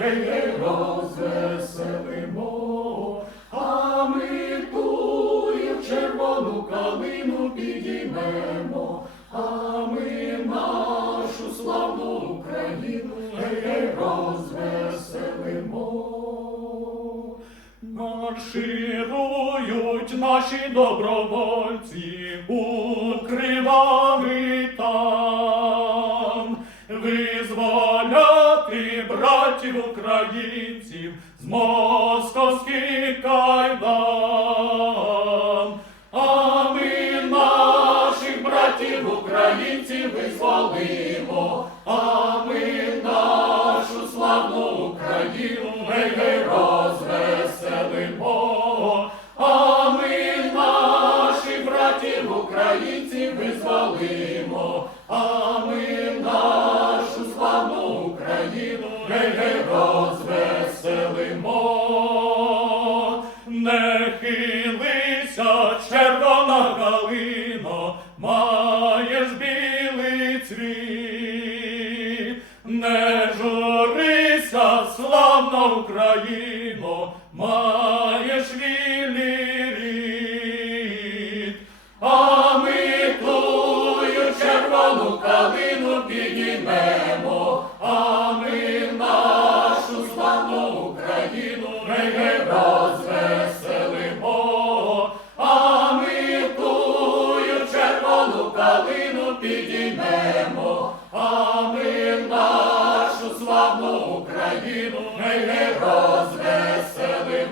гей, розвеселимо, а ми туєм червону калину підіймемо, а ми нашу славну Україну, гей, розвеселимо. Марширують наші добровольці. українців з московських кайдан, а ми наших братів, українців визволимо. стрім, не журися, славна Україна. славну Україну, ми розвесели.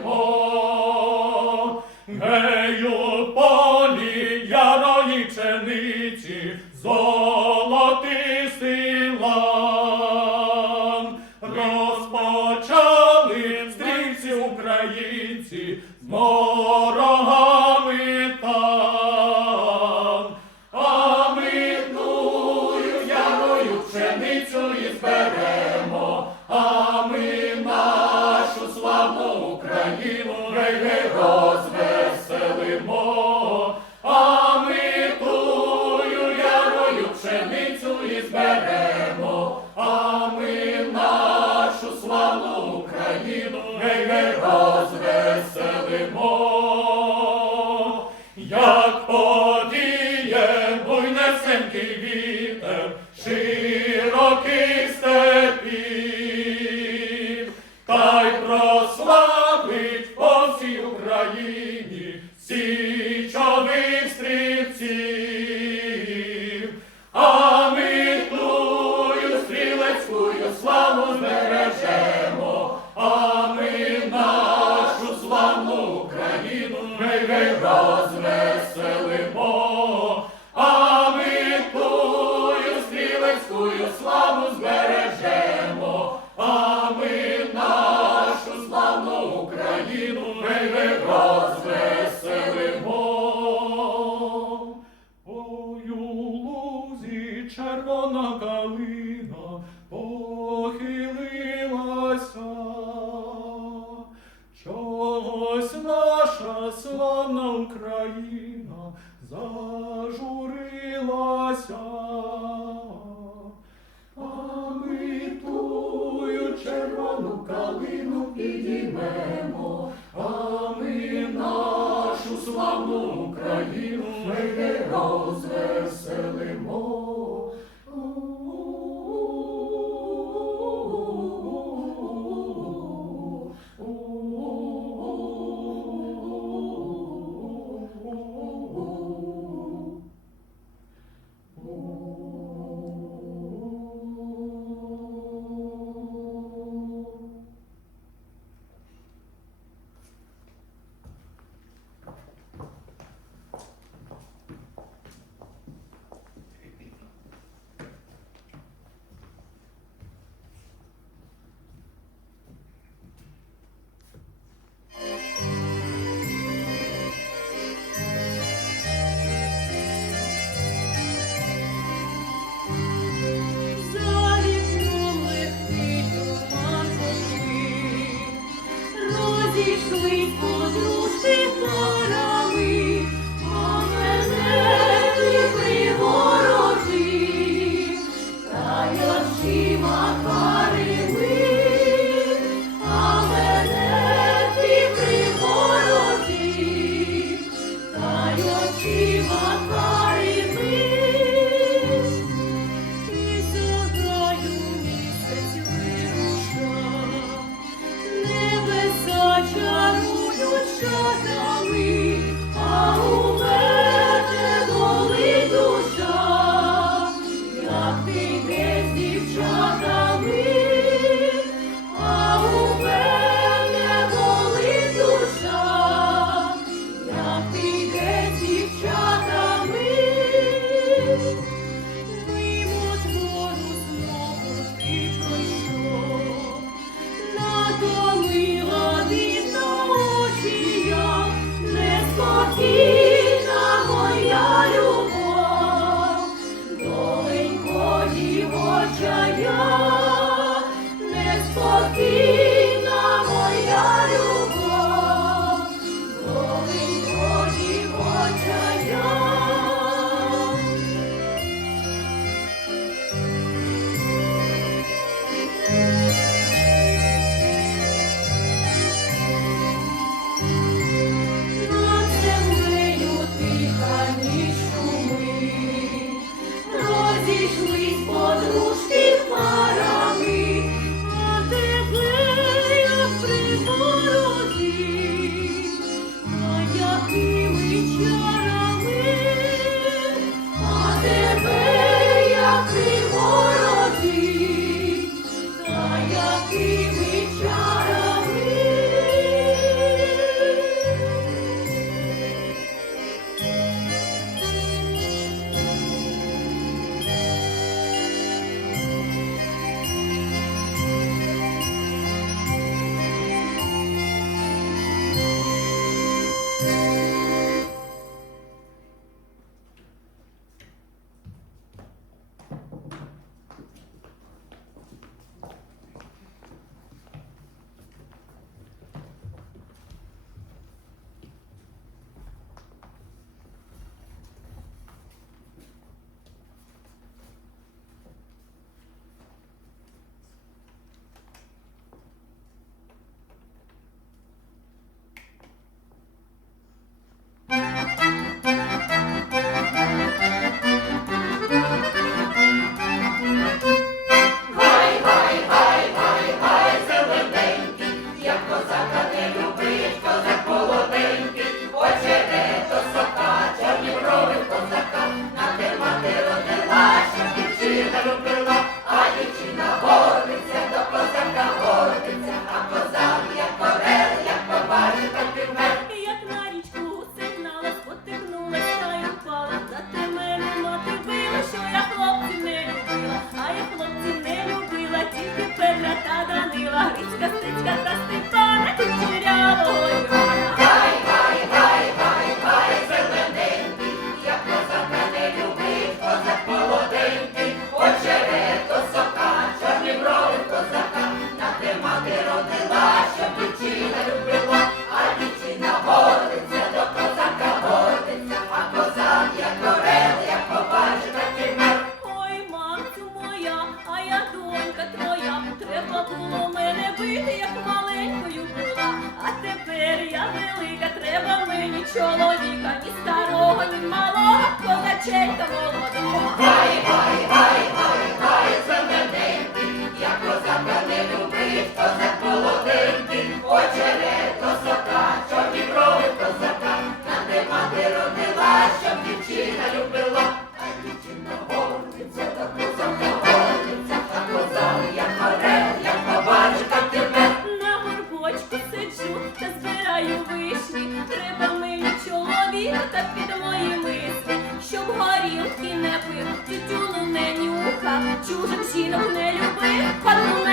мати родила, щоб дівчина любила, а дівчина горниця, та коза горниця, та коза, як горе, як побачка тебе. На горбочку сиджу та збираю вишні. Треба мені чоловік та під мої мислі, щоб горілки не пив, тютюну не нюхав, чужих жінок не любив.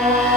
Yeah.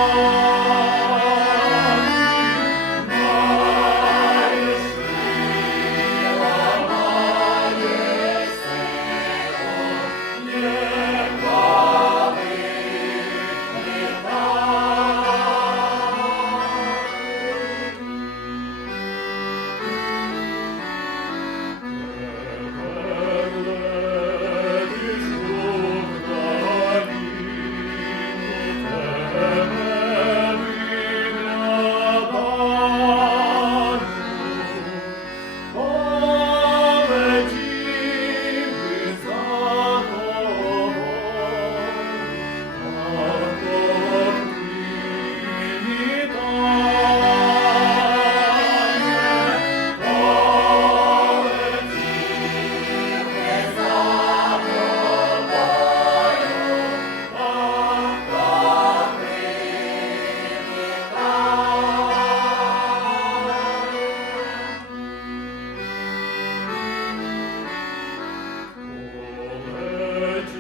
word